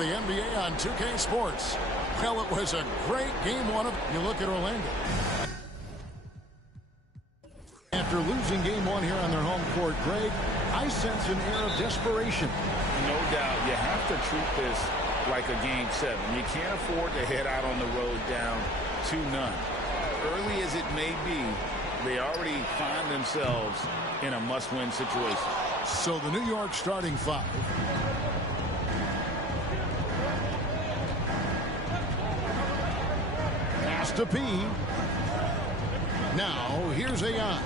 the NBA on 2K Sports. Well, it was a great game one. You look at Orlando. After losing game one here on their home court, Greg, I sense an air of desperation. No doubt. You have to treat this like a game 7. You can't afford to head out on the road down 2-0. Early as it may be, they already find themselves in a must-win situation. So the New York starting 5. Pass to P. Now here's AI.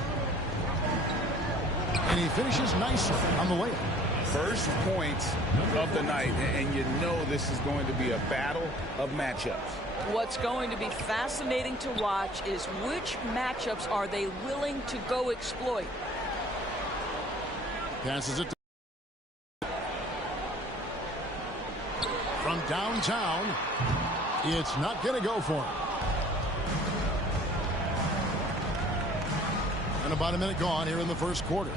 And he finishes nicely on the layup. First points of the night, and you know this is going to be a battle of matchups. What's going to be fascinating to watch is which matchups are they willing to go exploit. Passes it to from downtown. It's not going to go for him. And about a minute gone here in the first quarter.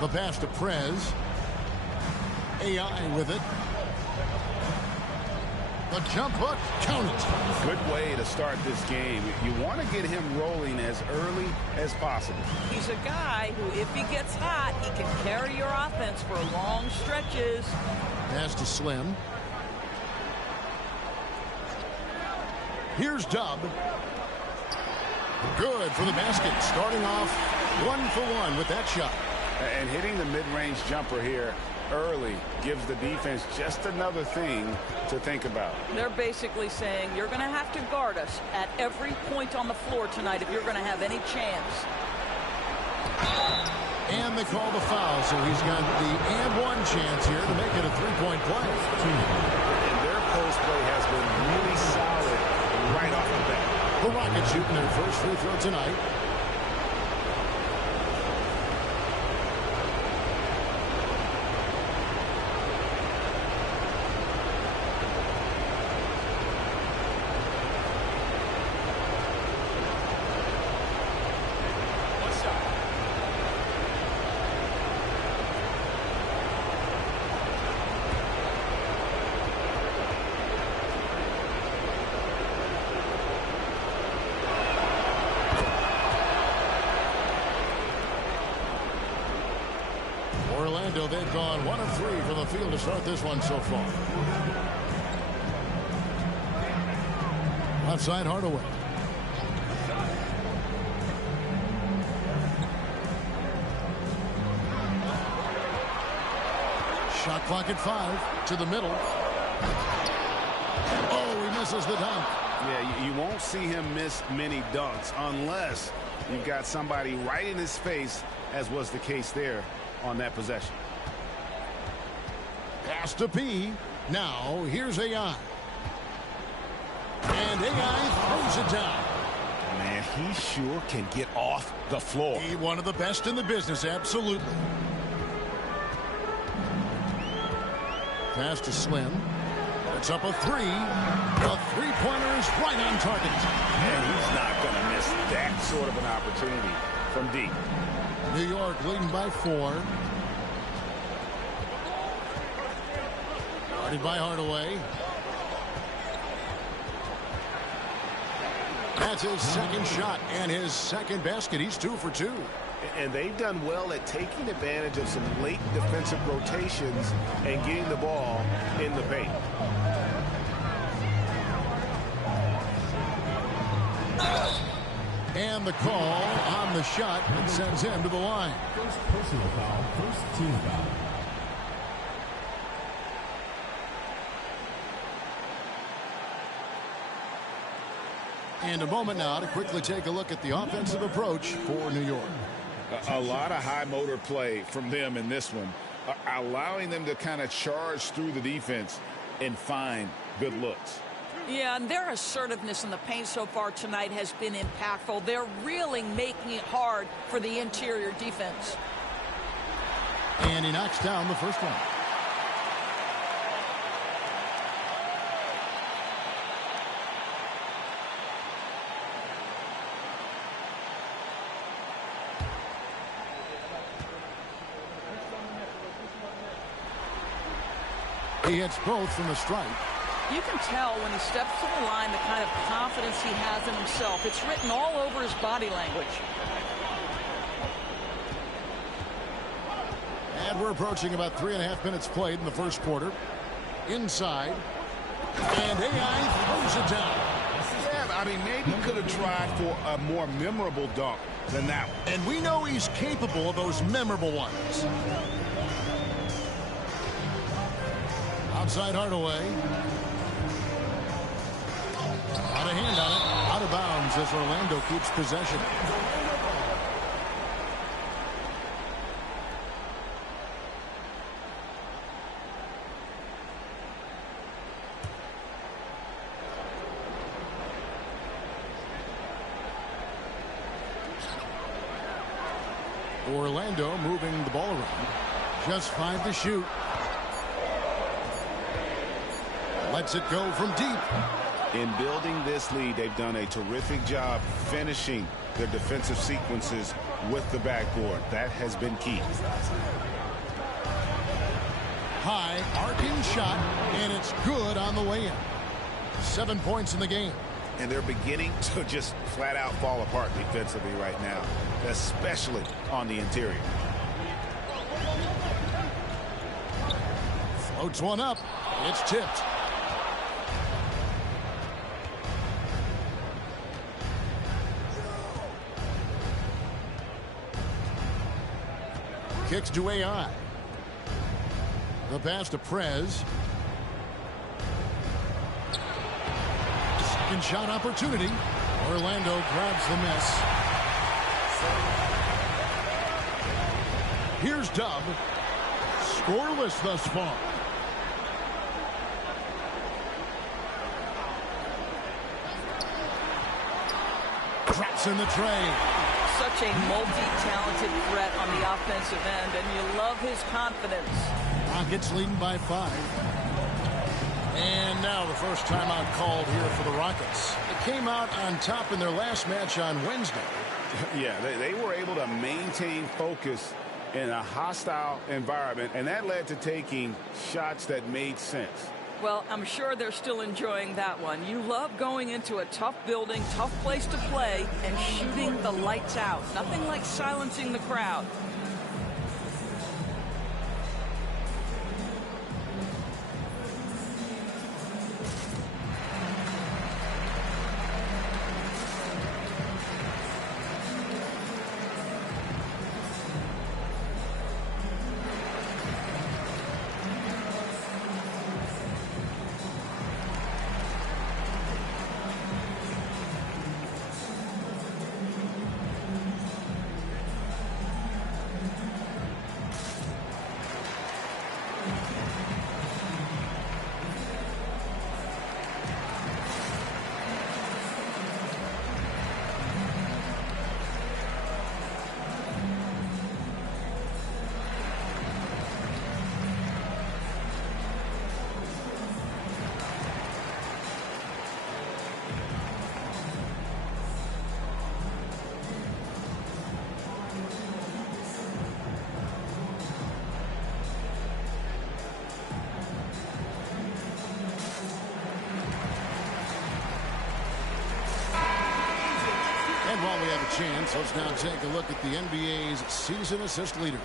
The pass to Prez. AI with it. The jump hook, count it. Good way to start this game. You want to get him rolling as early as possible. He's a guy who, if he gets hot, he can carry your offense for long stretches. Pass to Slim. Here's Dub. Good for the basket. Starting off 1-for-1 with that shot. And hitting the mid-range jumper here early gives the defense just another thing to think about. They're basically saying you're going to have to guard us at every point on the floor tonight if you're going to have any chance. And they call the foul, so he's got the and-one chance here to make it a three-point play. And their post play has been really solid right off the bat. The Rockets shooting their first free throw tonight. Orlando, they've gone 1 of 3 from the field to start this one so far. Outside Hardaway. Shot clock at 5 to the middle. Oh, he misses the dunk. Yeah, you won't see him miss many dunks unless you've got somebody right in his face, as was the case there on that possession. Pass to P. Now here's AI. And AI throws it down. Man, he sure can get off the floor. He's one of the best in the business, absolutely. Pass to Slim. It's up a 3. The three-pointer is right on target. And he's not going to miss that sort of an opportunity from deep. New York leading by 4. Guarded by Hardaway. That's his second shot and his second basket. He's 2 for 2. And they've done well at taking advantage of some late defensive rotations and getting the ball in the paint. And the call on the shot and sends him to the line. First personal foul, first team foul. And a moment now to quickly take a look at the offensive approach for New York. A lot of high motor play from them in this one, allowing them to kind of charge through the defense and find good looks. Yeah, and their assertiveness in the paint so far tonight has been impactful. They're really making it hard for the interior defense. And he knocks down the first one. He hits both from the stripe. You can tell when he steps to the line the kind of confidence he has in himself. It's written all over his body language. And we're approaching about 3.5 minutes played in the first quarter. Inside. And AI throws it down. Yeah, I mean, maybe could have tried for a more memorable dunk than that one. And we know he's capable of those memorable ones. Outside Hardaway. Got a hand on it. Out of bounds as Orlando keeps possession. Orlando moving the ball around. Just 5 to shoot. Lets it go from deep. In building this lead, they've done a terrific job finishing their defensive sequences with the backboard. That has been key. High arcing shot, and it's good on the way in. 7 points in the game. And they're beginning to just flat out fall apart defensively right now, especially on the interior. Floats one up. It's tipped. Kicks to AI. The pass to Prez. Second shot opportunity. Orlando grabs the miss. Here's Dub. Scoreless thus far. Traps in the tray. Such a multi-talented threat on the offensive end, and you love his confidence. Rockets leading by 5. And now the first timeout called here for the Rockets. It came out on top in their last match on Wednesday. Yeah, they were able to maintain focus in a hostile environment, and that led to taking shots that made sense. Well, I'm sure they're still enjoying that one. You love going into a tough building, tough place to play, and shooting the lights out. Nothing like silencing the crowd. And while we have a chance, let's now take a look at the NBA's season assist leaders.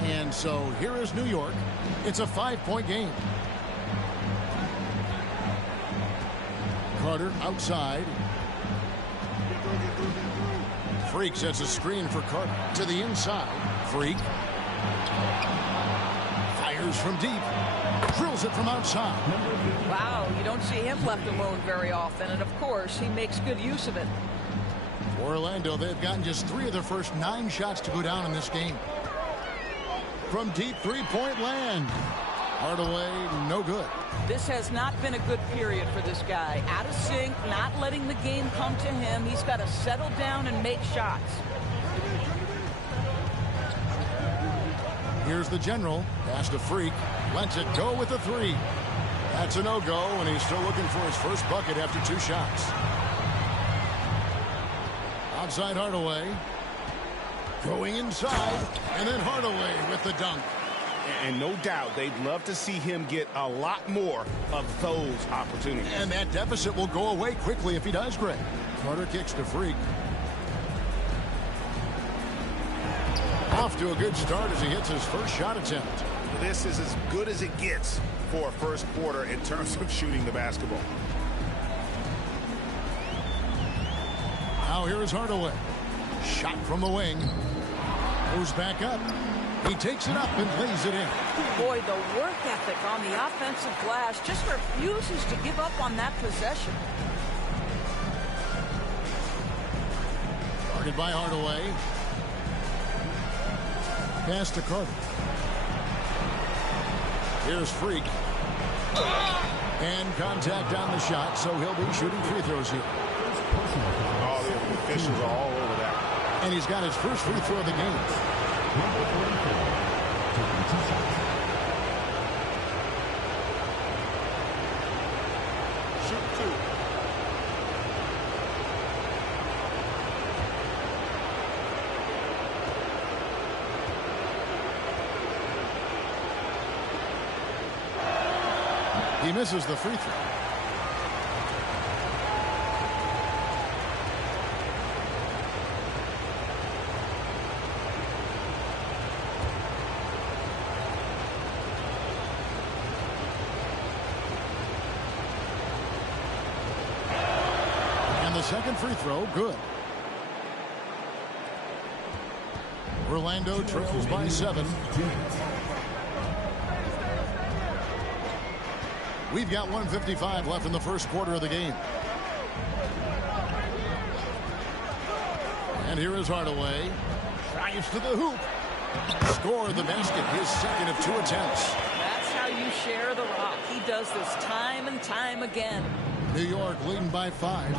And so here is New York. It's a 5-point game. Carter outside. Freak sets a screen for Carter to the inside. Freak fires from deep. Drills it from outside. Wow, you don't see him left alone very often, and of course, he makes good use of it. For Orlando, they've gotten just 3 of their first 9 shots to go down in this game. From deep 3-point land. Hardaway, no good. This has not been a good period for this guy. Out of sync, not letting the game come to him. He's got to settle down and make shots. Here's the general. Pass to Freak. Lets it go with a three. That's a no-go, and he's still looking for his first bucket after 2 shots. Outside Hardaway. Going inside, and then Hardaway with the dunk. And no doubt they'd love to see him get a lot more of those opportunities. And that deficit will go away quickly if he does, Greg. Carter kicks to Freak. Off to a good start as he hits his first shot attempt. This is as good as it gets for a first quarter in terms of shooting the basketball. Now here is Hardaway. Shot from the wing. Goes back up. He takes it up and lays it in. Boy, the work ethic on the offensive glass just refuses to give up on that possession. Guarded by Hardaway. Pass to Carter. Here's Freak. And contact on the shot, so he'll be shooting free throws here. Oh, the officials are all over that. And he's got his first free throw of the game. Number 44, taking 2 shots. Shoot 2. He misses the free throw. And the second free throw, good. Orlando trails by 7. We've got 1:55 left in the first quarter of the game. And here is Hardaway. Drives to the hoop. Score the basket, his second of 2 attempts. That's how you share the rock. He does this time and time again. New York leading by 5.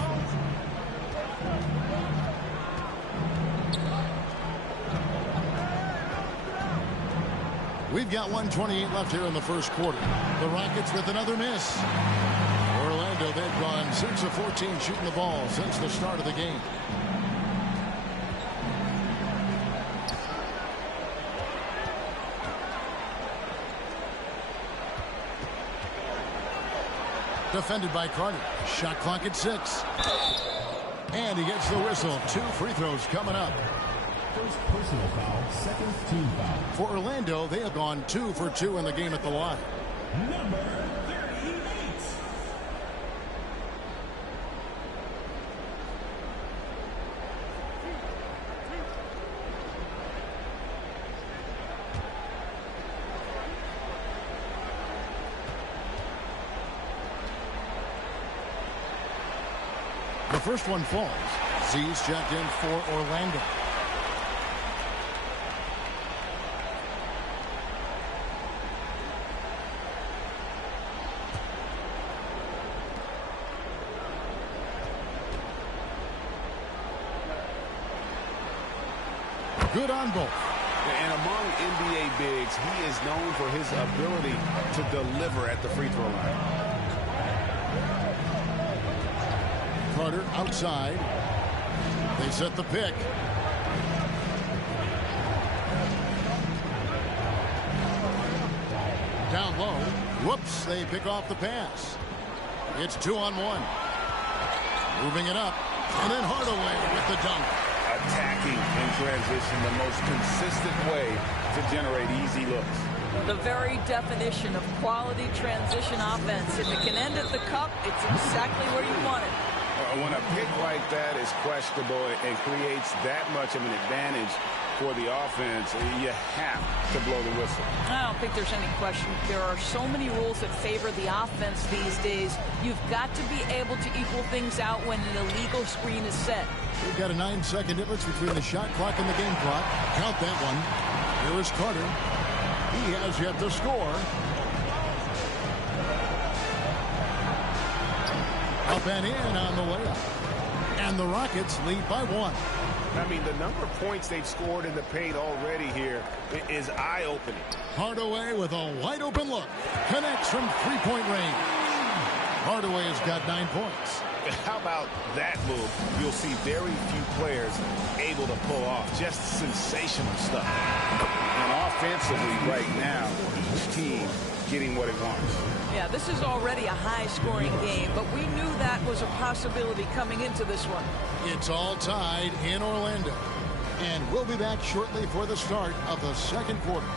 We've got 1:28 left here in the first quarter. The Rockets with another miss. Orlando, they've gone 6 of 14 shooting the ball since the start of the game. Defended by Carter. Shot clock at 6. And he gets the whistle. 2 free throws coming up. First personal foul, second team foul. For Orlando, they have gone 2 for 2 in the game at the line. Number 38. The first one falls. Z's checked in for Orlando. Good on both. And among NBA bigs, he is known for his ability to deliver at the free throw line. Carter outside. They set the pick. Down low. Whoops, they pick off the pass. It's 2-on-1. Moving it up. And then Hardaway with the dunk. Attacking in transition, the most consistent way to generate easy looks. The very definition of quality transition offense. If it can end at the cup, it's exactly where you want it. When a pick like that is questionable and creates that much of an advantage for the offense, you have to blow the whistle. I don't think there's any question. There are so many rules that favor the offense these days. You've got to be able to equal things out when an illegal screen is set. We've got a 9-second difference between the shot clock and the game clock. Count that one. Here is Carter. He has yet to score. Up and in on the layup. And the Rockets lead by 1. I mean, the number of points they've scored in the paint already here is eye-opening. Hardaway with a wide-open look. Connects from three-point range. Hardaway has got 9 points. How about that move? You'll see very few players able to pull off just sensational stuff. And offensively right now, each team getting what it wants. Yeah, this is already a high-scoring game, but we knew that was a possibility coming into this one. It's all tied in Orlando. And we'll be back shortly for the start of the second quarter.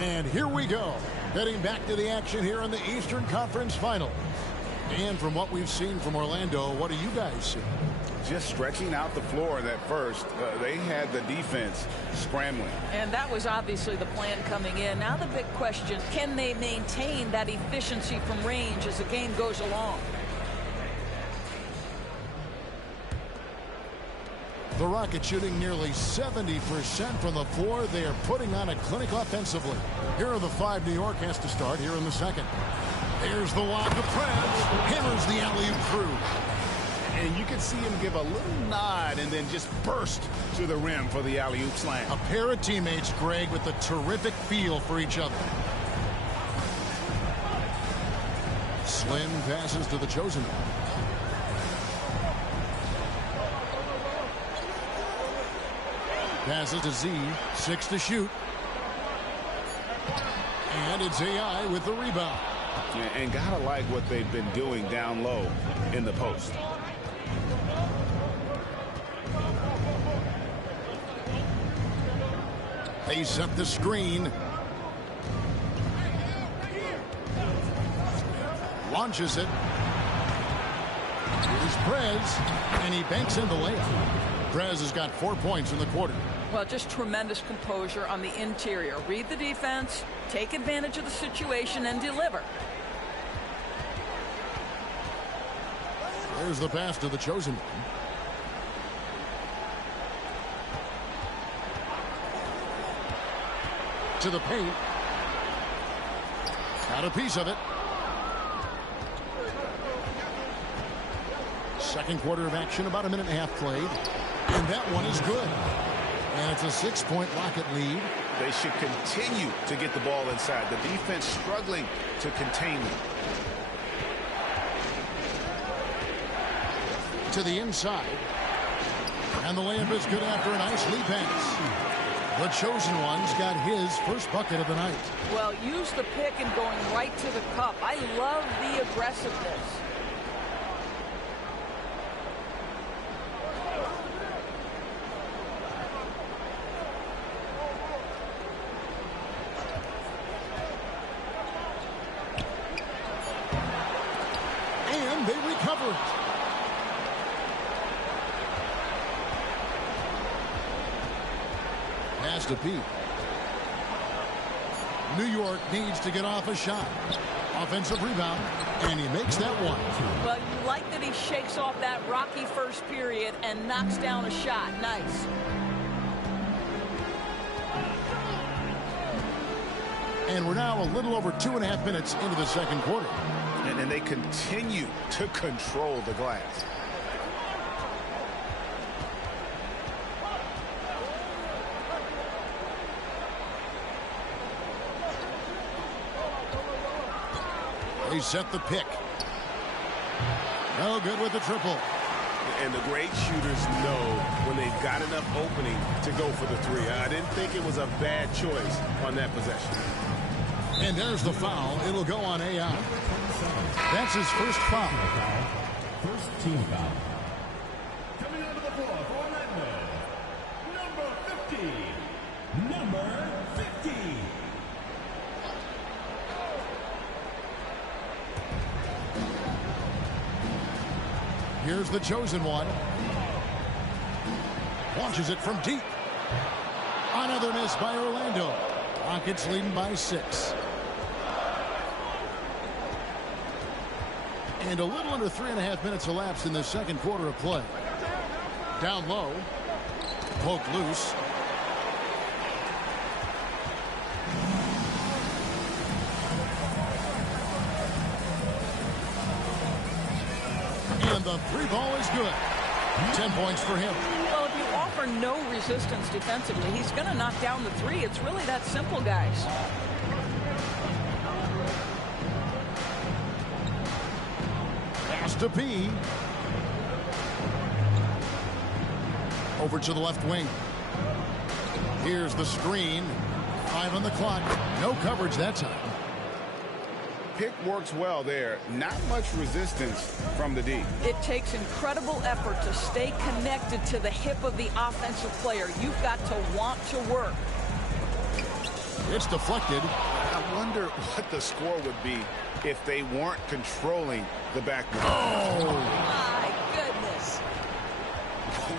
And here we go, heading back to the action here in the Eastern Conference Final. And from what we've seen from Orlando, what do you guys see? Just stretching out the floor at first. They had the defense scrambling. And that was obviously the plan coming in. Now the big question, can they maintain that efficiency from range as the game goes along? The Rockets shooting nearly 70% from the floor. They are putting on a clinic offensively. Here are the 5 New York has to start here in the second. There's the lob to Prez. Hammers the alley-oop through. And you can see him give a little nod and then just burst to the rim for the alley-oop slam. A pair of teammates, Greg, with a terrific feel for each other. Slim passes to the chosen one. Passes to Z, 6 to shoot. And it's AI with the rebound. And gotta like what they've been doing down low in the post. They set the screen. Launches it. Here's Prez, and he banks in the layup. Prez has got 4 points in the quarter. Well, just tremendous composure on the interior. Read the defense, take advantage of the situation, and deliver. There's the pass to the chosen one. To the paint. Got a piece of it. Second quarter of action, about a minute and a half played. And that one is good. And it's a 6-point Rocket lead. They should continue to get the ball inside. The defense struggling to contain them. To the inside. And the layup is good after a nice lead pass. The chosen one's got his first bucket of the night. Well, use the pick and going right to the cup. I love the aggressiveness. And they recover it. Pass to Pete. New York needs to get off a shot. Offensive rebound, and he makes that one. Well, you like that he shakes off that rocky first period and knocks down a shot. Nice. And we're now a little over 2.5 minutes into the second quarter. And they continue to control the glass. They set the pick. No good with the triple. And the great shooters know when they've got enough opening to go for the three. I didn't think it was a bad choice on that possession. And there's the foul. It'll go on AI. That's his first foul. First team foul. Coming onto the floor for Orlando, number 50. Number 50. Here's the chosen one. Launches it from deep. Another miss by Orlando. Rockets leading by 6. And a little under 3.5 minutes elapsed in the second quarter of play. Down low. Poke loose. And the three ball is good. 10 points for him. Well, if you offer no resistance defensively, he's going to knock down the three. It's really that simple, guys. Pass to P. Over to the left wing. Here's the screen. 5 on the clock. No coverage that time. Pick works well there. Not much resistance from the D. It takes incredible effort to stay connected to the hip of the offensive player. You've got to want to work. It's deflected. I wonder what the score would be if they weren't controlling the backboard. Oh! My goodness.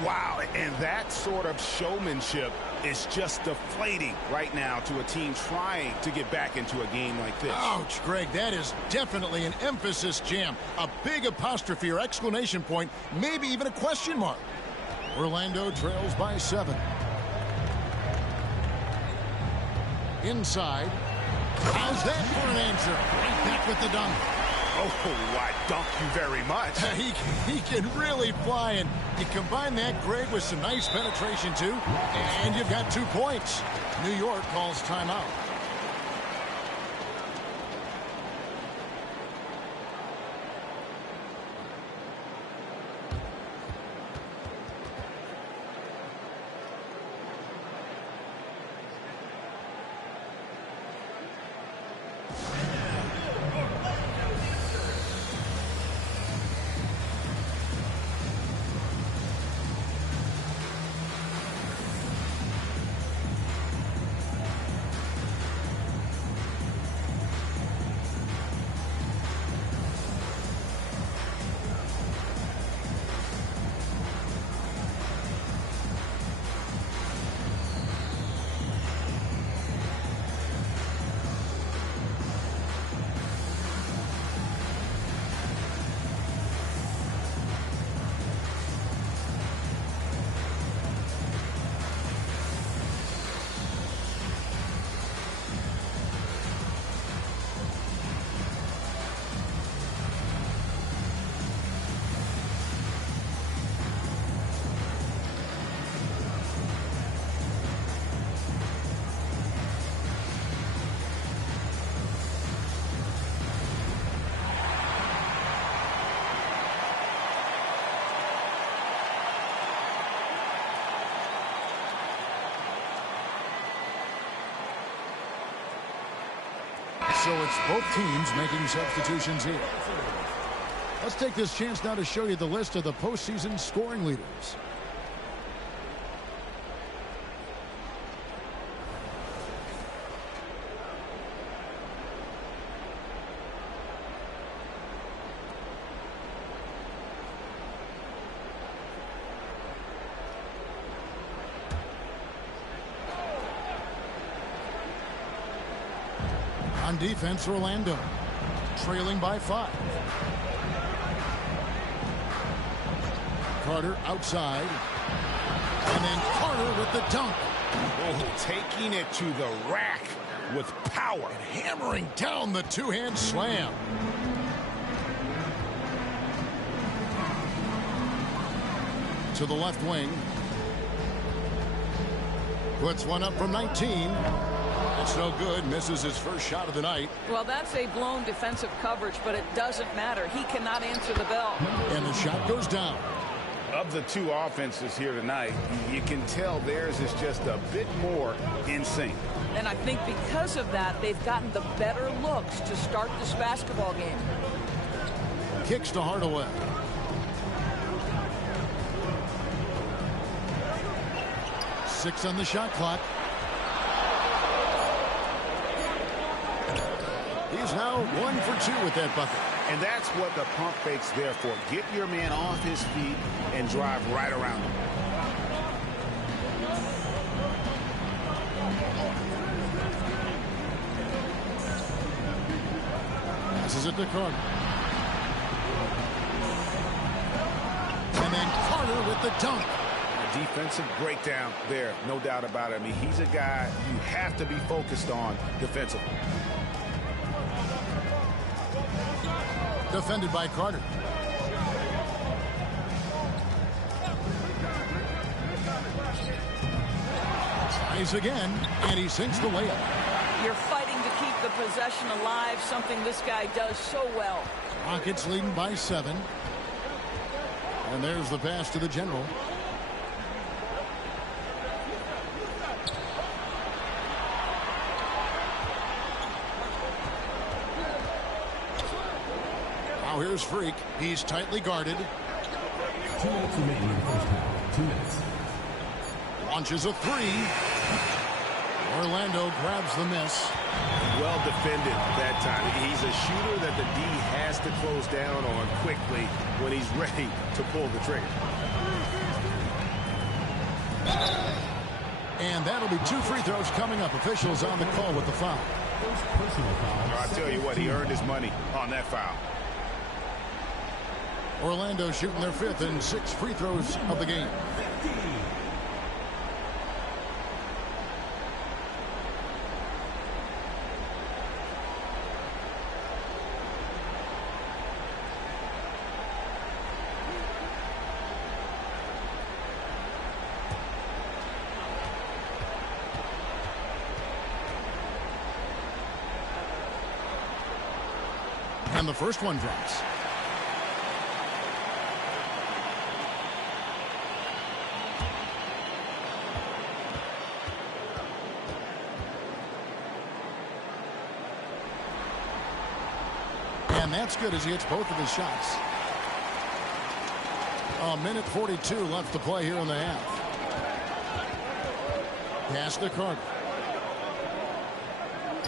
Wow, and that sort of showmanship is just deflating right now to a team trying to get back into a game like this. Ouch, Greg, that is definitely an emphasis jam. A big apostrophe or exclamation point, maybe even a question mark. Orlando trails by 7. Inside. How's that for an answer? Right back with the dunk. Oh, I dunk you very much. He can really fly, and you combine that, Greg, with some nice penetration, too, and you've got 2 points. New York calls timeout. So it's both teams making substitutions here. Let's take this chance now to show you the list of the postseason scoring leaders. On defense, Orlando trailing by 5. Carter outside. And then Carter with the dunk. Oh, taking it to the rack with power. And hammering down the two-hand slam. To the left wing. Puts one up from 19. It's no good. Misses his first shot of the night. Well, that's a blown defensive coverage, but it doesn't matter. He cannot answer the bell. And the shot goes down. Of the two offenses here tonight, you can tell theirs is just a bit more in sync. And I think because of that, they've gotten the better looks to start this basketball game. Kicks to Hardaway. Six on the shot clock. He's now 1 for 2 with that bucket. And that's what the pump fake's there for. Get your man off his feet and drive right around him. Passes it to Carter. And then Carter with the dunk. A defensive breakdown there, no doubt about it. I mean, he's a guy you have to be focused on defensively. Defended by Carter. Tries again, and he sinks the layup. You're fighting to keep the possession alive, something this guy does so well. Rockets leading by 7. And there's the pass to the general. Now here's Freak. He's tightly guarded. 2 minutes remaining in the first half. 2 minutes. Launches a 3. Orlando grabs the miss. Well defended that time. He's a shooter that the D has to close down on quickly when he's ready to pull the trigger. And that'll be 2 free throws coming up. Officials on the call with the foul. First personal foul. I'll tell you what, he earned his money on that foul. Orlando shooting their 5th and 6 free throws of the game. And the first one drops. And that's good as he hits both of his shots. A minute 42 left to play here in the half. Pass to Carter.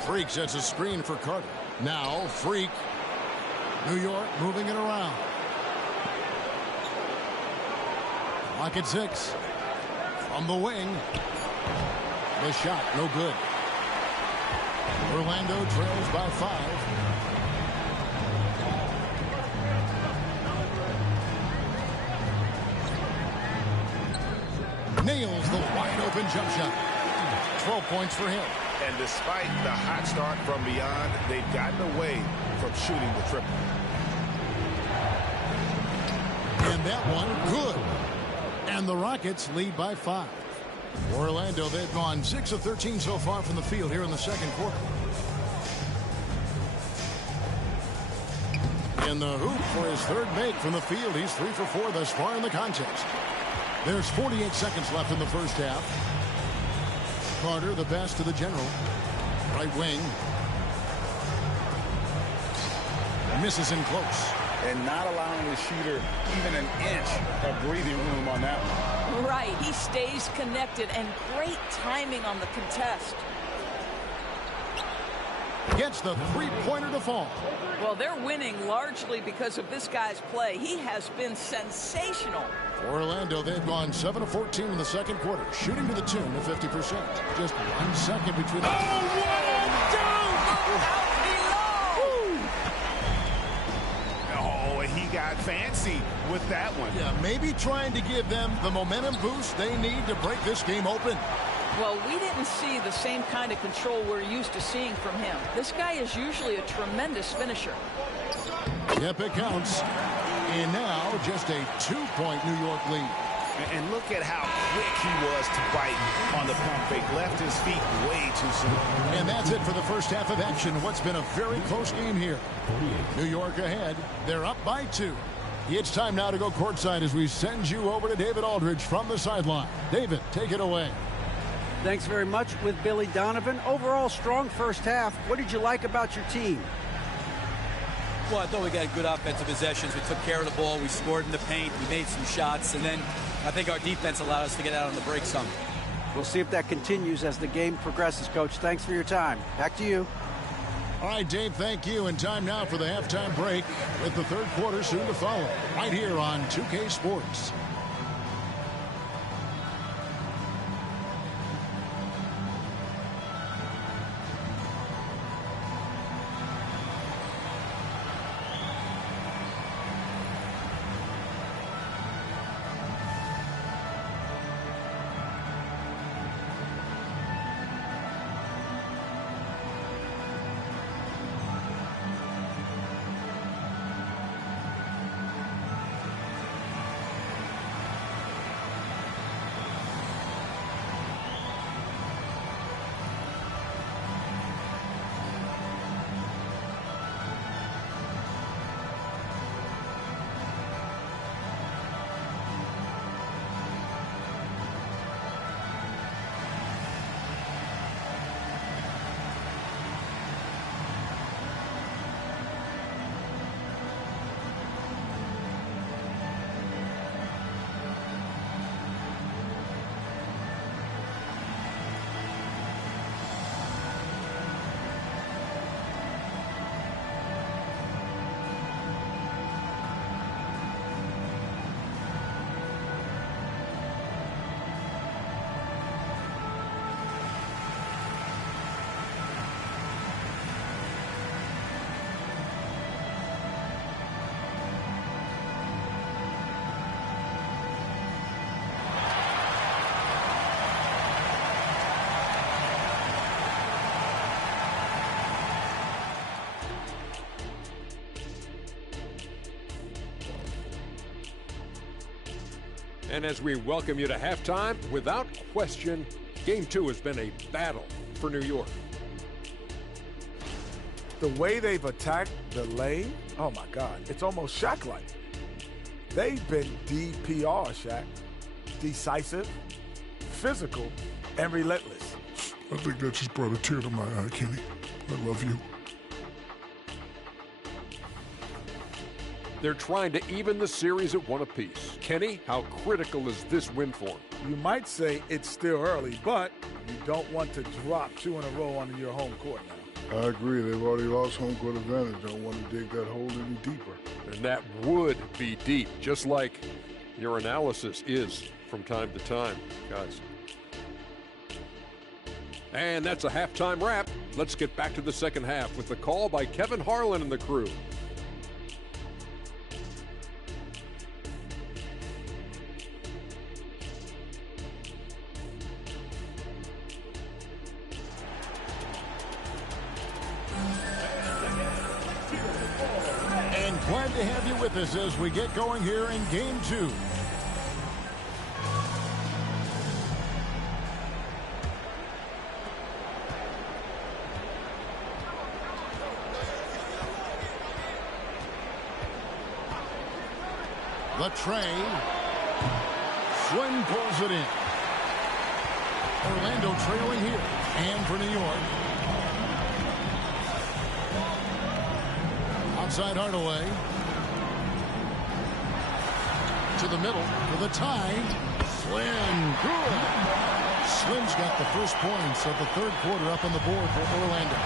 Freak sets a screen for Carter. Now Freak. New York moving it around. Clock at 6. From the wing. The shot, no good. Orlando trails by 5. Nails the wide open jump shot. 12 points for him. And despite the hot start from beyond, they've gotten away from shooting the triple. And that one, good. And the Rockets lead by 5. Orlando, they've gone 6 of 13 so far from the field here in the second quarter. In the hoop for his 3rd make from the field. He's 3 for 4 thus far in the contest. There's 48 seconds left in the first half. Carter, the pass to the general. Right wing. Misses in close. And not allowing the shooter even an inch of breathing room on that one. Right, he stays connected, and great timing on the contest. Gets the three-pointer to fall. Well, they're winning largely because of this guy's play. He has been sensational. Orlando, they've gone 7 of 14 in the second quarter, shooting to the tune of 50%. Just 1 second between them. Out below! Oh, he got fancy with that one. Yeah, maybe trying to give them the momentum boost they need to break this game open. Well, we didn't see the same kind of control we're used to seeing from him. This guy is usually a tremendous finisher. Yep, it counts. And now just a 2-point New York lead. And look at how quick he was to bite on the pump fake. Left his feet way too soon. And that's it for the first half of action. What's been a very close game here. New York ahead. They're up by 2. It's time now to go courtside as we send you over to David Aldridge from the sideline. David, take it away. Thanks very much with Billy Donovan. Overall, strong first half. What did you like about your team? Well, I thought we got good offensive possessions. We took care of the ball. We scored in the paint. We made some shots. And then I think our defense allowed us to get out on the break some. We'll see if that continues as the game progresses, Coach. Thanks for your time. Back to you. All right, Dave, thank you. And time now for the halftime break with the third quarter soon to follow. Right here on 2K Sports. And as we welcome you to halftime, without question, Game 2 has been a battle for New York. The way they've attacked the lane, oh my God, it's almost Shaq-like. They've been DPR, Shaq. Decisive, physical, and relentless. I think that just brought a tear to my eye, Kenny. I love you. They're trying to even the series at 1 apiece. Kenny, how critical is this win for them? You might say it's still early, but you don't want to drop 2 in a row on your home court now. I agree. They've already lost home court advantage. Don't want to dig that hole any deeper. And that would be deep, just like your analysis is from time to time, guys. And that's a halftime wrap. Let's get back to the second half with the call by Kevin Harlan and the crew. Glad to have you with us as we get going here in Game 2. The tray. Swin pulls it in. Orlando trailing here. And for New York. Outside Hardaway. To the middle for the tie. Slim. Good. Slim's got the first points of the third quarter up on the board for Orlando.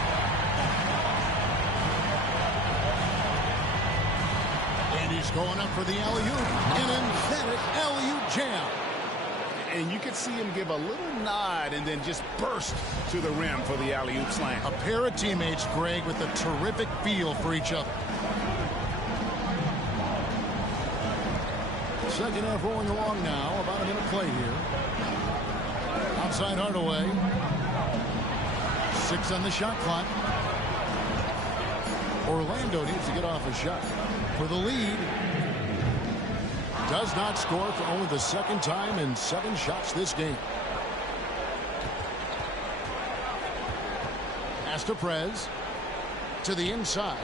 And he's going up for the alley-oop. An emphatic alley-oop jam. And you could see him give a little nod and then just burst to the rim for the alley-oop slam. A pair of teammates, Greg, with a terrific feel for each other. Second half rolling along now. About a minute play here. Outside Hardaway. 6 on the shot clock. Orlando needs to get off a shot for the lead. Does not score for only the second time in 7 shots this game. Pass to Prez. To the inside.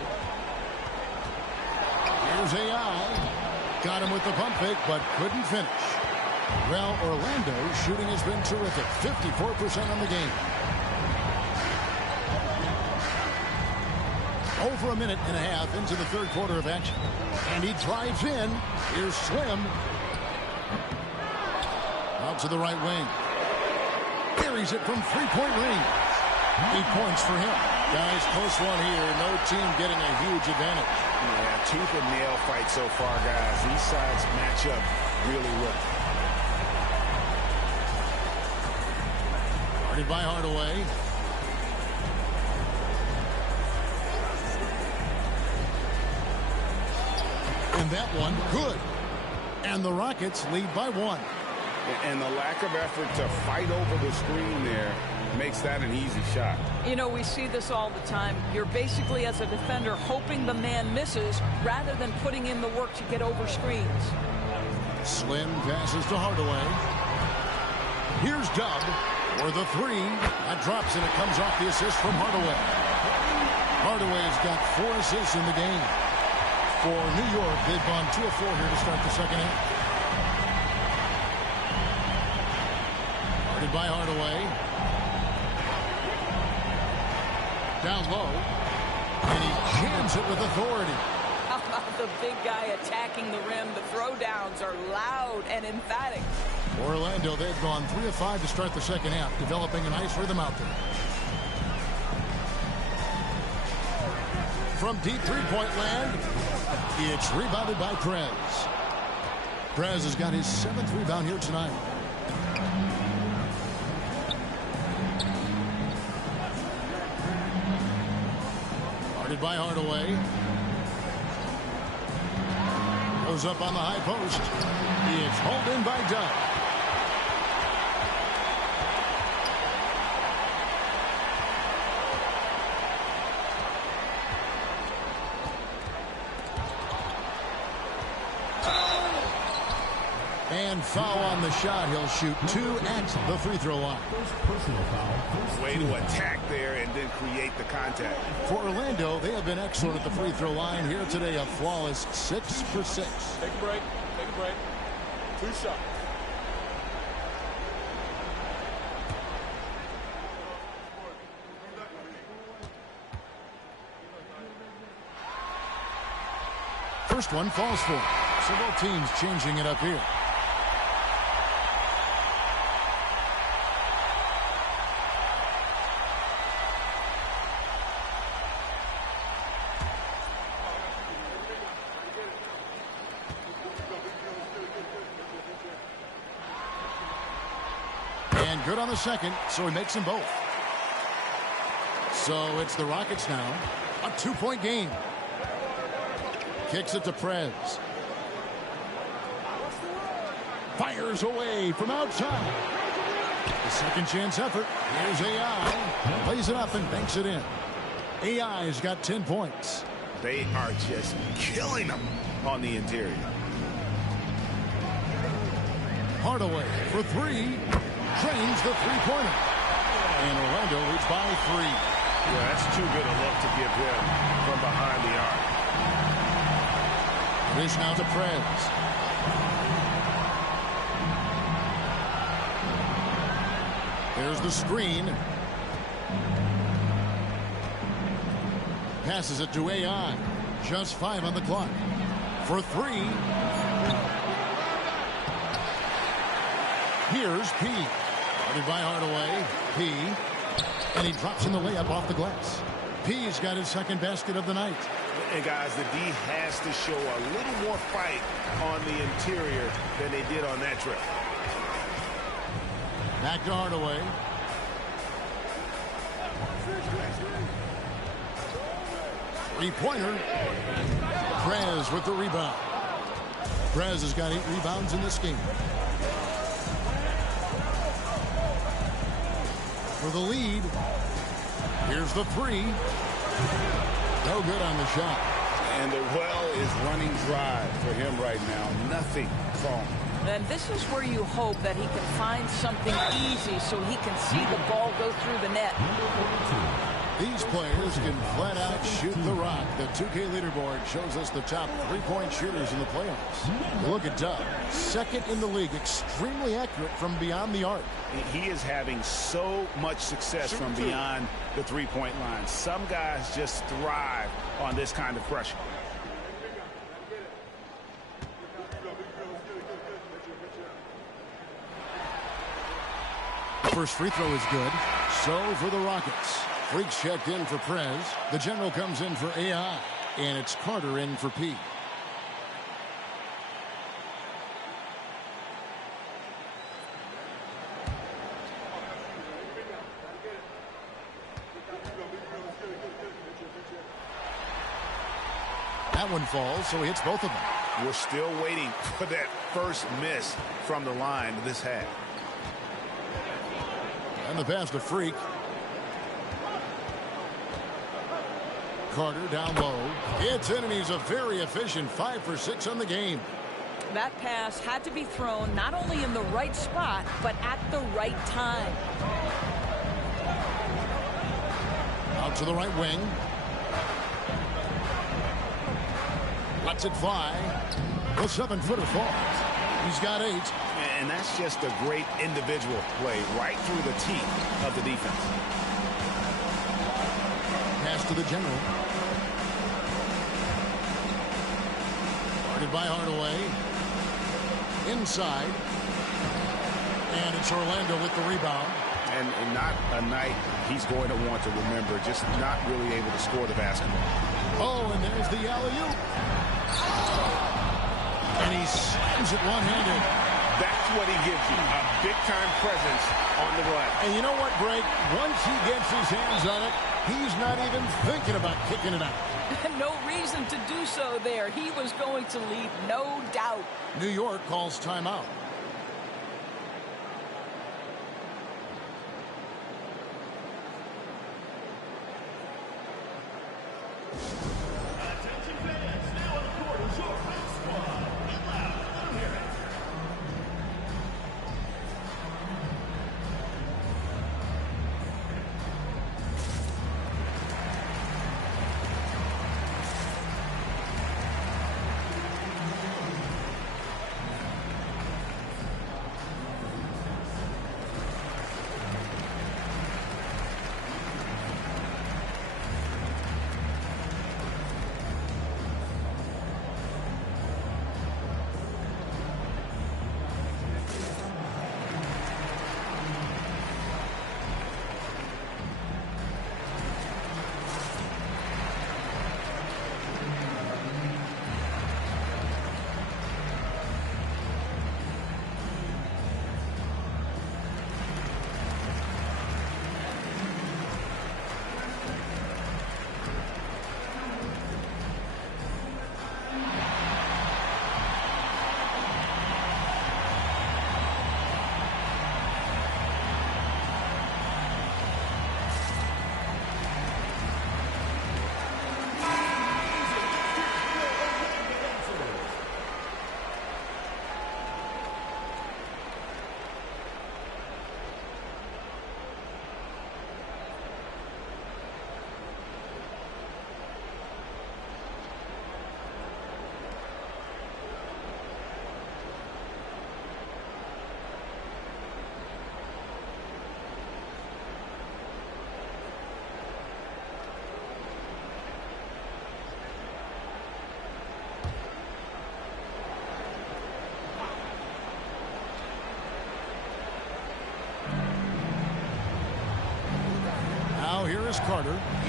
Here's AI. Got him with the pump fake, but couldn't finish. Well, Orlando's shooting has been terrific. 54% on the game. Over a minute and a half into the third quarter of action. And he drives in. Here's Slim. Out to the right wing. Buries it from three-point range. 8 points for him. Guys, close one here. No team getting a huge advantage. Yeah, tooth and nail fight so far, guys. These sides match up really well. Guarded by Hardaway. And that one, good. And the Rockets lead by 1. And the lack of effort to fight over the screen there makes that an easy shot. You know, we see this all the time. You're basically, as a defender, hoping the man misses rather than putting in the work to get over screens. Slim passes to Hardaway. Here's Dub for the 3. That drops and it comes off the assist from Hardaway. Hardaway's got 4 assists in the game. For New York, they've gone 2 of 4 here to start the second half. Guarded by Hardaway. Down low. And he jams it with authority. How about the big guy attacking the rim? The throwdowns are loud and emphatic. Orlando, they've gone 3 of 5 to start the second half, developing a nice rhythm out there. From deep three-point land, it's rebounded by Prez. Prez has got his 7th rebound here tonight. Guarded by Hardaway. Goes up on the high post. It's hauled in by Dub. And foul on the shot. He'll shoot 2 at the free throw line. Personal foul. Way to attack there and then create the contact. For Orlando, they have been excellent at the free throw line here today. A flawless 6 for 6. Take a break. Take a break. 2 shots. First one falls for. So both teams changing it up here. And good on the second, so he makes them both. So it's the Rockets now. A 2-point game. Kicks it to Prez. Fires away from outside. The second chance effort. Here's AI. Plays it up and banks it in. AI's got 10 points. They are just killing them on the interior. Hardaway for 3. Trains the three-pointer. And Orlando leads by 3. Yeah, that's too good a look to give him from behind the arc. Dish now to Prez. There's the screen. Passes it to AI. Just 5 on the clock. For 3. Here's P. Guarded by Hardaway. P. And he drops in the layup off the glass. P's got his second basket of the night. And guys, the D has to show a little more fight on the interior than they did on that trip. Back to Hardaway. Three-pointer. Prez with the rebound. Prez has got 8 rebounds in this game. For the lead. Here's the 3. No good on the shot. And the well is running dry for him right now. Nothing from him. And this is where you hope that he can find something easy so he can see the ball go through the net. These players can flat out shoot the rock. The 2K leaderboard shows us the top 3-point shooters in the playoffs. Look at Dub, second in the league, extremely accurate from beyond the arc. He is having so much success from beyond the three-point line. Some guys just thrive on this kind of pressure. First free throw is good. So for the Rockets. Freaks checked in for Prez. The general comes in for AI. And it's Carter in for P. That one falls, so he hits both of them. We're still waiting for that first miss from the line this half. And the pass to Freak. Carter down low. It's in, and he's a very efficient 5 for 6 on the game. That pass had to be thrown not only in the right spot, but at the right time. Out to the right wing. Lets it fly. The 7-footer falls. He's got 8. And that's just a great individual play right through the teeth of the defense. Pass to the general. Guarded by Hardaway. Inside. And it's Orlando with the rebound. And not a night he's going to want to remember, just not really able to score the basketball. Oh, and there's the alley-oop. And he slams it one-handed. That's what he gives you, a big-time presence on the glass. And you know what, Greg? Once he gets his hands on it, he's not even thinking about kicking it out. No reason to do so there. He was going to lead, no doubt. New York calls timeout.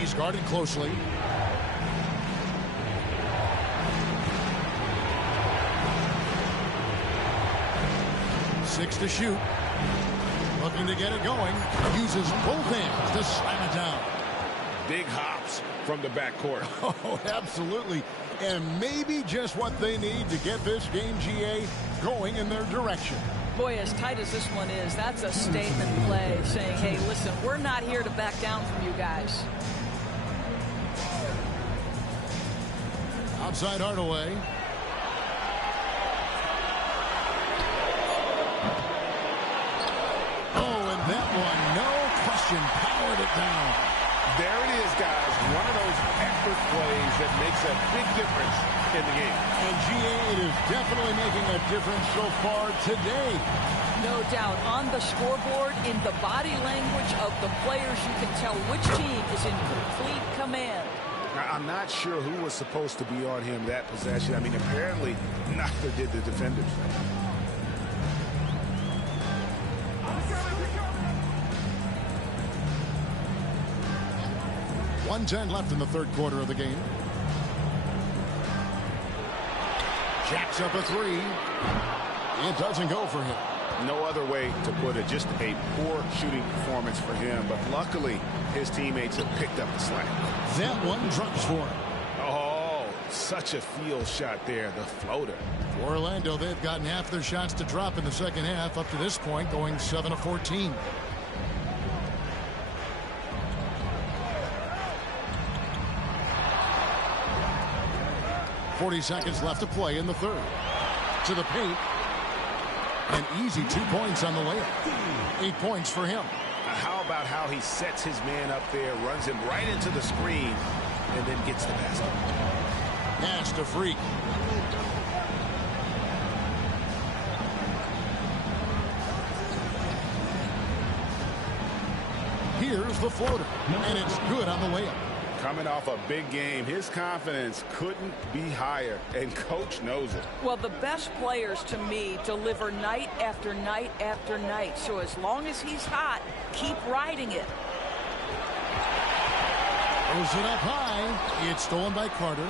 He's guarded closely. Six to shoot. Looking to get it going. Uses both hands to slam it down. Big hops from the backcourt. Oh, absolutely. And maybe just what they need to get this game, GA, going in their direction. Boy, as tight as this one is, that's a statement play saying, hey, listen, we're not here to back down from you guys. Outside Hardaway. Oh, and that one, no question, powered it down. There it is, guys. One of those effort plays that makes a big difference in the game. And GA, it is definitely making a difference so far today. No doubt. On the scoreboard, in the body language of the players, you can tell which team is in complete command. Now, I'm not sure who was supposed to be on him that possession. I mean, apparently, neither did the defenders. 1:10 left in the third quarter of the game. Jacks up a three. It doesn't go for him. No other way to put it. Just a poor shooting performance for him. But luckily, his teammates have picked up the slack. That one drops for him. Oh, such a field shot there. The floater. For Orlando, they've gotten half their shots to drop in the second half. Up to this point, going 7 of 14. .40 left to play in the third. To the paint. An easy 2 points on the layup. 8 points for him. How about how he sets his man up there, runs him right into the screen, and then gets the basket. Pass to Freak. Here's the floater, and it's good on the layup. Coming off a big game, his confidence couldn't be higher, and coach knows it. Well, the best players to me deliver night after night after night. So as long as he's hot, keep riding it. Throws it up high. It's stolen by Carter.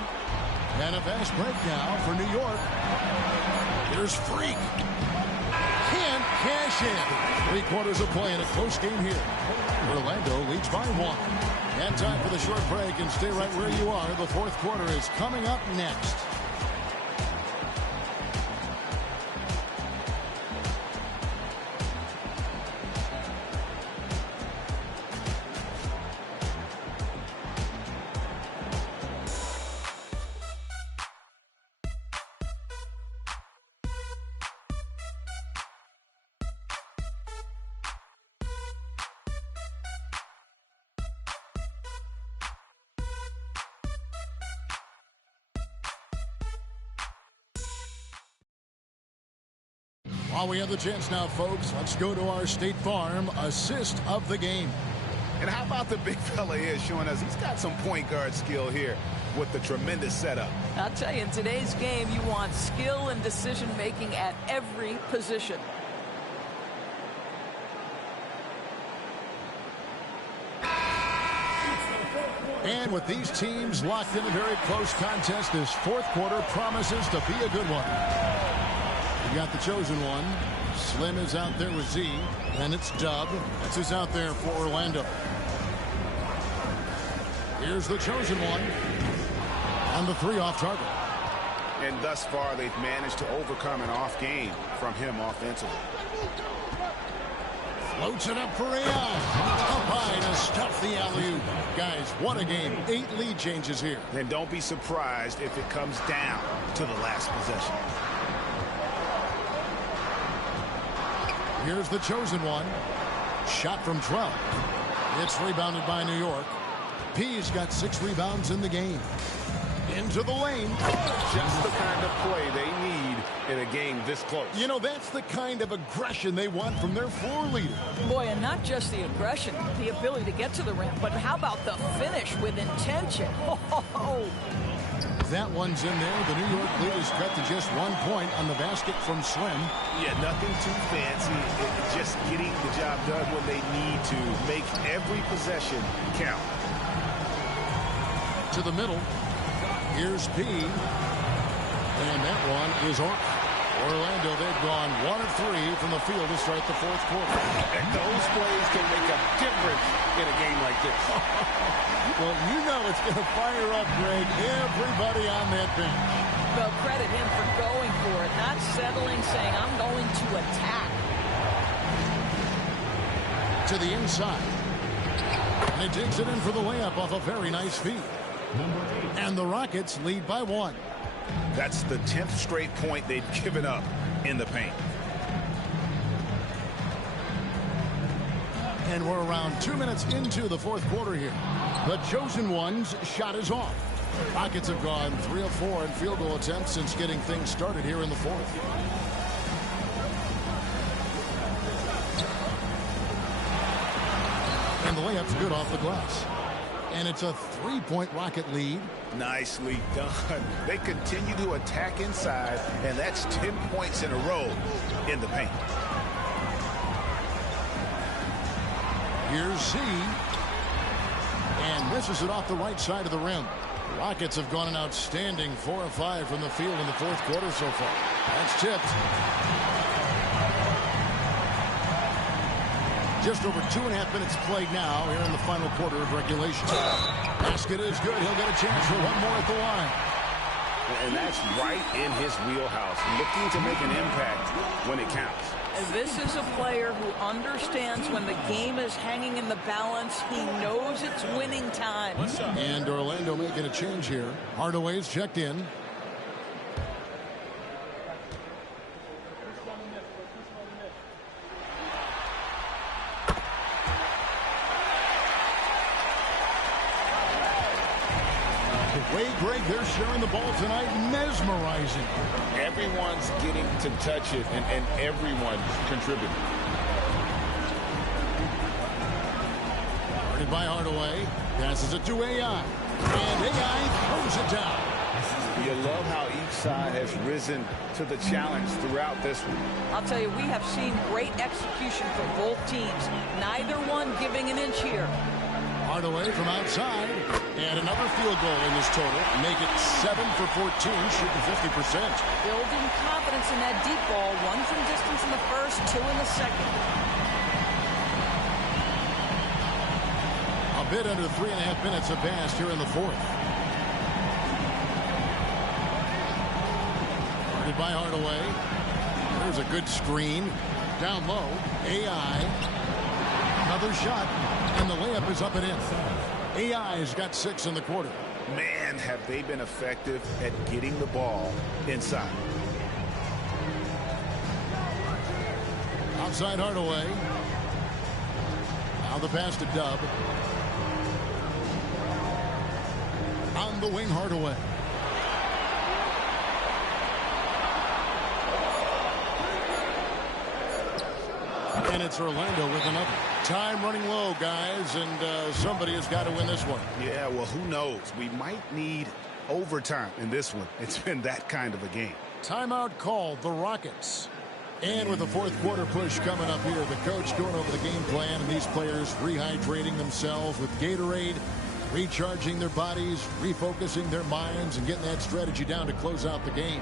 And a fast break now for New York. Here's Freak. Can't cash in. 3 quarters of play in a close game here. Orlando leads by 1. And time for the short break, and stay right where you are. The fourth quarter is coming up next. While we have the chance now, folks, let's go to our State Farm assist of the game. And how about the big fella here showing us he's got some point guard skill here with the tremendous setup. I'll tell you, in today's game, you want skill and decision-making at every position. And with these teams locked in a very close contest, this fourth quarter promises to be a good one. You got the chosen one. Slim is out there with Z. Then it's Dub. That's who's out there for Orlando. Here's the chosen one. On the 3 off target. And thus far, they've managed to overcome an off game from him offensively. Floats it up for Ray. Up high to stuff the alley-oop. Guys, what a game. 8 lead changes here. And don't be surprised if it comes down to the last possession. Here's the chosen one. Shot from 12. It's rebounded by New York. P's got 6 rebounds in the game. Into the lane. Just the kind of play they need in a game this close. You know, that's the kind of aggression they want from their floor leader. Boy, and not just the aggression, the ability to get to the rim, but how about the finish with intention? Oh. That one's in there. The New York lead is cut to just 1 point on the basket from Slim. Yeah, nothing too fancy. It's just getting the job done when they need to. Make every possession count. To the middle. Here's P. And that one is off. Orlando, they've gone 1 of 3 from the field to start the fourth quarter. And those plays can make a difference in a game like this. Well, you know it's going to fire up, Greg, everybody on that bench. Well, credit him for going for it, not settling, saying, I'm going to attack. To the inside. And he takes it in for the layup off a very nice feed. And the Rockets lead by 1. That's the 10th straight point they've given up in the paint. And we're around 2 minutes into the fourth quarter here. The chosen one's shot is off. Rockets have gone 3 of 4 in field goal attempts since getting things started here in the fourth. And the layup's good off the glass. And it's a 3-point Rocket lead. Nicely done. They continue to attack inside, and that's 10 points in a row in the paint. Here's Z. And misses it off the right side of the rim. Rockets have gone an outstanding 4 of 5 from the field in the fourth quarter so far. That's tipped. Just over 2.5 minutes played now here in the final quarter of regulation. Basket is good. He'll get a chance for one more at the line. And that's right in his wheelhouse, looking to make an impact when it counts. This is a player who understands when the game is hanging in the balance. He knows it's winning time. And Orlando making a change here. Hardaway's checked in. Greg, they're sharing the ball tonight, mesmerizing. Everyone's getting to touch it, and everyone's contributing. Guarded by Hardaway, passes it to AI, and AI throws it down. You love how each side has risen to the challenge throughout this one. I'll tell you, we have seen great execution from both teams. Neither one giving an inch here. Hardaway from outside, and another field goal in this total. Make it 7 for 14, shooting 50%. Building confidence in that deep ball. 1 from distance in the first, 2 in the second. A bit under 3.5 minutes have passed here in the fourth. Guarded by Hardaway. There's a good screen. Down low, AI. Another shot. And the layup is up and in. AI has got 6 in the quarter. Man, have they been effective at getting the ball inside. Outside Hardaway. Now the pass to Dub. On the wing, Hardaway. And it's Orlando with another. Time running low, guys, and somebody has got to win this one. Yeah, well, who knows? We might need overtime in this one. It's been that kind of a game. Timeout called, the Rockets. And with the fourth quarter push coming up here, the coach going over the game plan, and these players rehydrating themselves with Gatorade, recharging their bodies, refocusing their minds, and getting that strategy down to close out the game.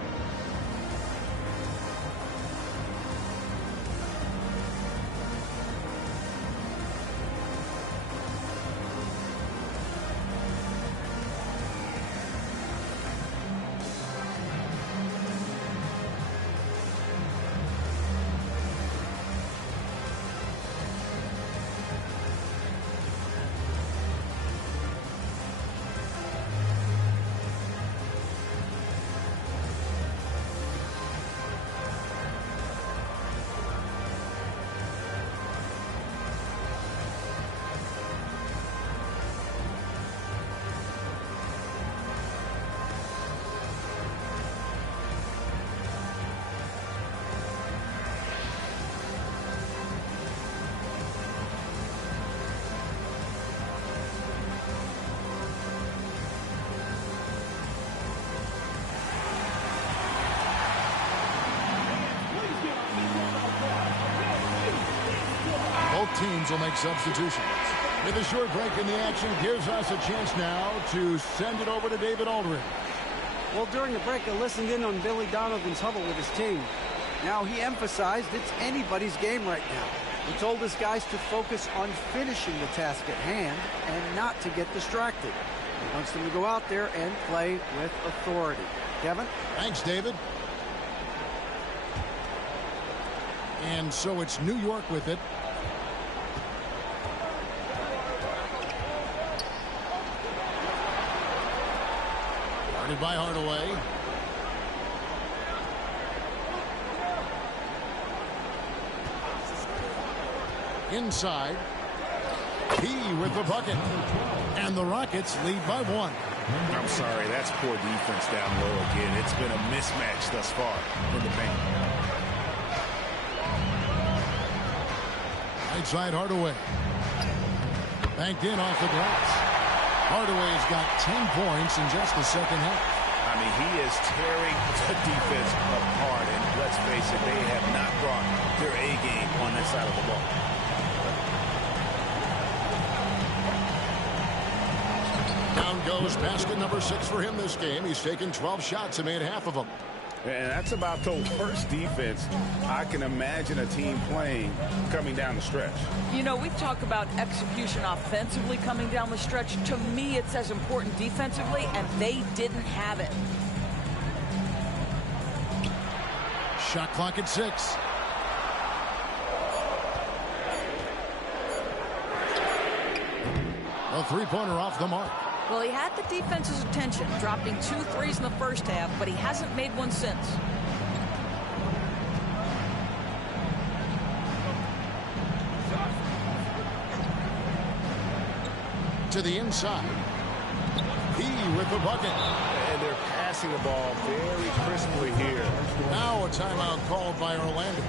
Teams will make substitutions. With a short break in the action, gives us a chance now to send it over to David Aldridge. Well, during the break, I listened in on Billy Donovan's huddle with his team. Now, he emphasized it's anybody's game right now. He told his guys to focus on finishing the task at hand and not to get distracted. He wants them to go out there and play with authority. Kevin? Thanks, David. And so it's New York with it. Guarded by Hardaway. Inside. He with the bucket. And the Rockets lead by 1. I'm sorry, that's poor defense down low again. It's been a mismatch thus far in the paint. Right side Hardaway. Banked in off the glass. Hardaway's got 10 points in just the second half. I mean, he is tearing the defense apart. And let's face it, they have not brought their A game on this side of the ball. Down goes basket number 6 for him this game. He's taken 12 shots and made half of them. And that's about the worst defense I can imagine a team playing coming down the stretch. You know, we talk about execution offensively coming down the stretch. To me, it's as important defensively, and they didn't have it. Shot clock at 6. A three-pointer off the mark. Well, he had the defense's attention, dropping 2 threes in the first half, but he hasn't made one since. To the inside. He with the bucket. And they're passing the ball very crisply here. Now a timeout called by Orlando.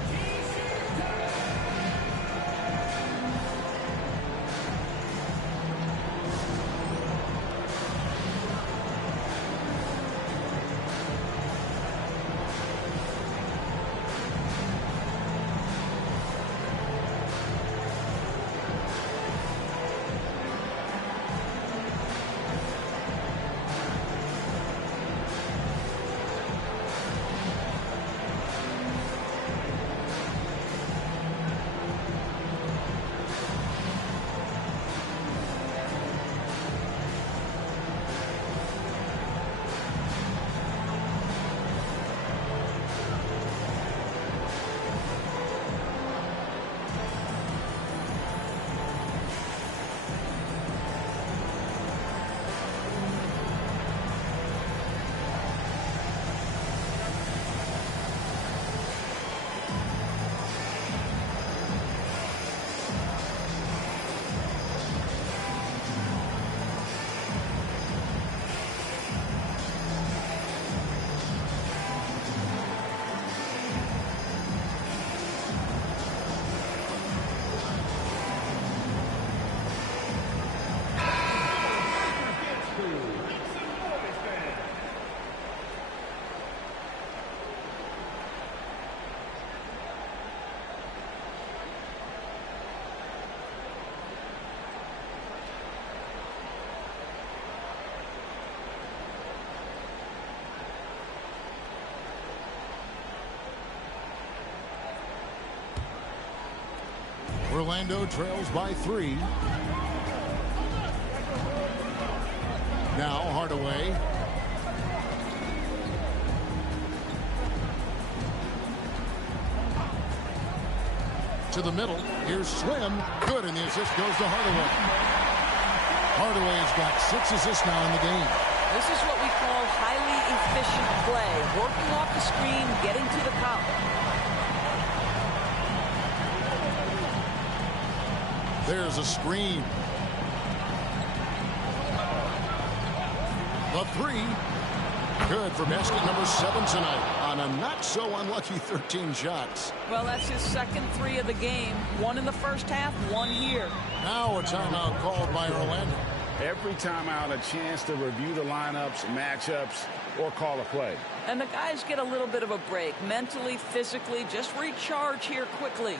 Orlando trails by 3. Now Hardaway. To the middle. Here's Slim. Good, and the assist goes to Hardaway. Hardaway has got 6 assists now in the game. This is what we call highly efficient play. Working off the screen, getting to the cup. There's a screen. The 3. Good for basket number 7 tonight on a not-so-unlucky 13 shots. Well, that's his second 3 of the game. 1 in the first half, 1 here. Now a timeout called by Orlando. Every timeout, a chance to review the lineups, matchups, or call a play. And the guys get a little bit of a break. Mentally, physically, just recharge here quickly.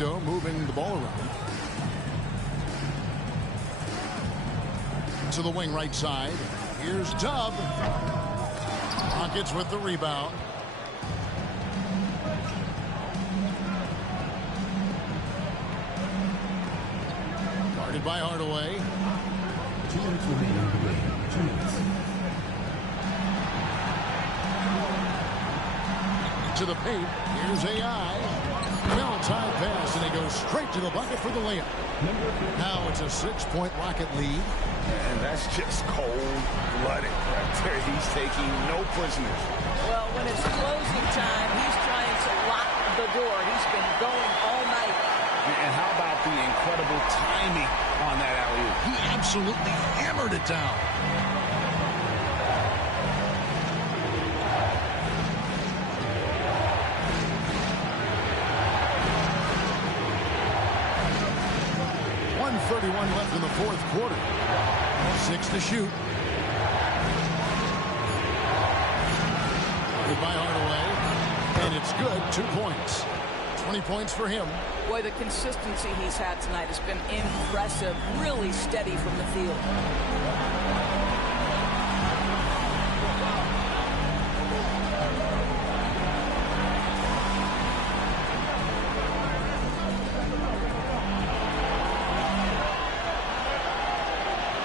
Orlando moving the ball around. To the wing right side. Here's Dub. Rockets with the rebound. Guarded by Hardaway. 2 minutes remaining in the game. 2 minutes. To the paint. Here's AI. Well-timed pass, and he goes straight to the bucket for the layup. Now it's a 6-point Rocket lead. And that's just cold-blooded right there. He's taking no prisoners. Well, when it's closing time, he's trying to lock the door. He's been going all night. And how about the incredible timing on that alley-oop? He absolutely hammered it down. .31 left in the fourth quarter. 6 to shoot. Guarded by Hardaway. And it's good. 2 points. 20 points for him. Boy, the consistency he's had tonight has been impressive. Really steady from the field.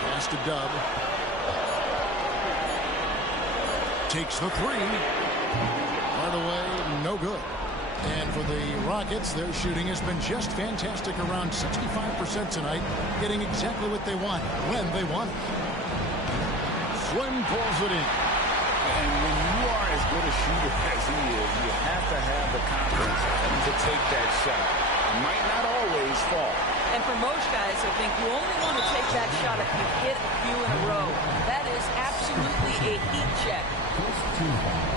Pass to Dub. Takes the three. Hardaway, no good. And for the Rockets, their shooting has been just fantastic, around 65% tonight, getting exactly what they want, when they want it. Flynn pulls it in. And when you are as good a shooter as he is, you have to have the confidence to take that shot. It might not always fall. And for most guys, I think you only want to take that shot if you hit a few in a row. That is absolutely a heat check. First team foul.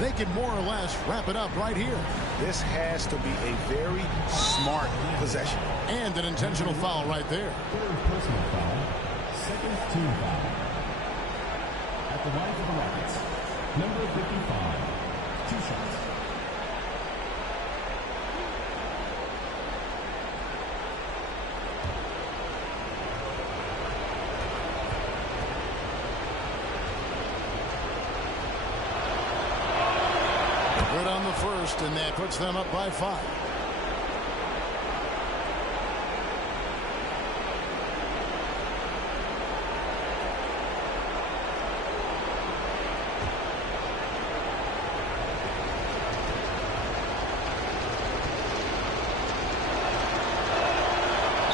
They can more or less wrap it up right here. This has to be a very smart possession. And an intentional foul right there. Third personal foul. Second team foul. At the line for the Rockets, number 55. 2 shots. Good on the first, and that puts them up by 5.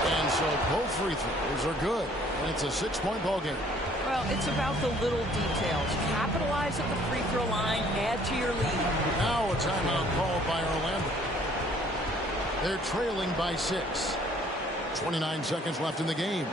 And so both free throws are good, and it's a 6-point ball game. Well, it's about the little details. Capitalize at the free throw line, add to your lead. Now a timeout called by Orlando. They're trailing by 6. 29 seconds left in the game.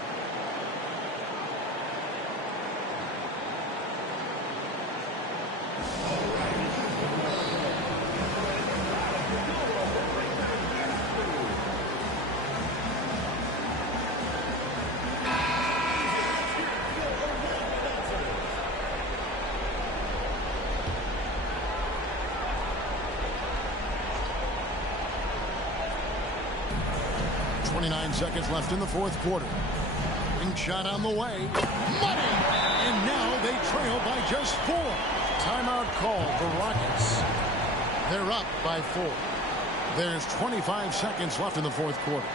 Seconds left in the fourth quarter. Ring shot on the way. Money! And now they trail by just 4. Timeout called the Rockets. They're up by 4. There's 25 seconds left in the fourth quarter.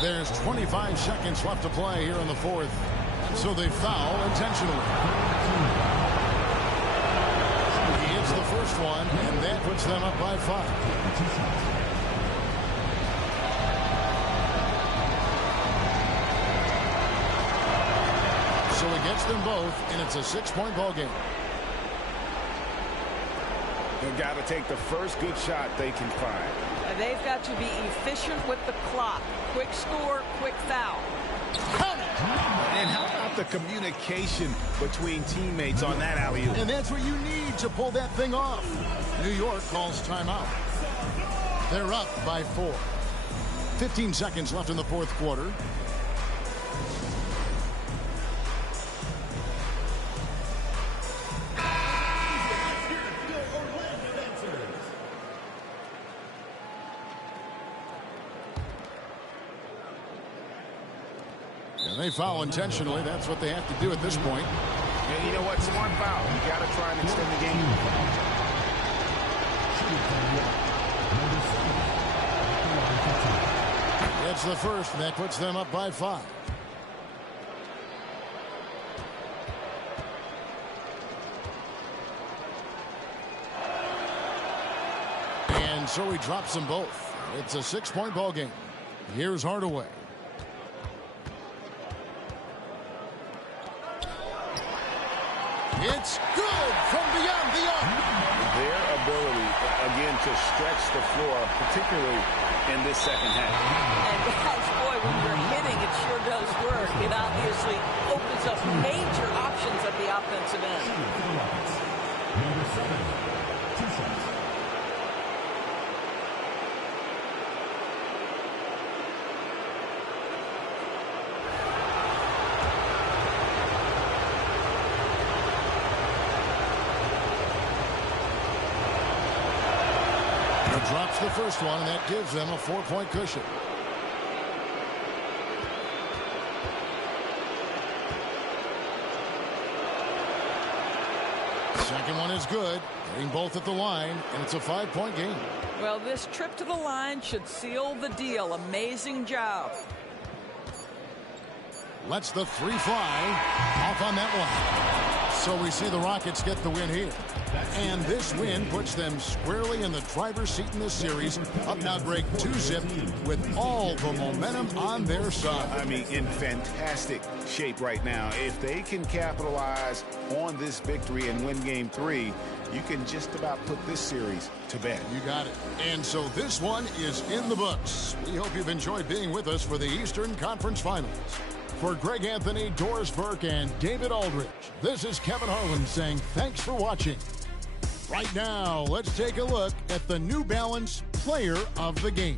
There's 25 seconds left to play here in the fourth. So they foul intentionally. He hits the first one, and that puts them up by 5. he gets them both, and it's a 6-point ball game. They've got to take the first good shot they can find. They've got to be efficient with the clock. Quick score, quick foul. And how about the communication between teammates on that alley-oop? And that's what you need to pull that thing off. New York calls timeout. They're up by 4. 15 seconds left in the fourth quarter. They foul intentionally. That's what they have to do at this point. And you know what? Smart foul. You got to try and extend the game. It's the first, and that puts them up by 5. And so he drops them both. It's a 6-point ball game. Here's Hardaway. It's good from beyond the arc. Their ability, again, to stretch the floor, particularly in this second half. And guys, boy, when you're hitting, it sure does work. It obviously opens up major options at the offensive end. Number 7, 2 shots. Drops the first one, and that gives them a 4-point cushion. Second one is good. Hitting both at the line, and it's a 5-point game. Well, this trip to the line should seal the deal. Amazing job. Lets the 3 fly. Off on that one. So we see the Rockets get the win here. And this win puts them squarely in the driver's seat in this series. Up now, Greg, 2-zip with all the momentum on their side. I mean, in fantastic shape right now. If they can capitalize on this victory and win game 3, you can just about put this series to bed. You got it. And so this one is in the books. We hope you've enjoyed being with us for the Eastern Conference Finals. For Greg Anthony, Doris Burke, and David Aldridge, this is Kevin Harlan saying thanks for watching. Right now, let's take a look at the New Balance Player of the Game.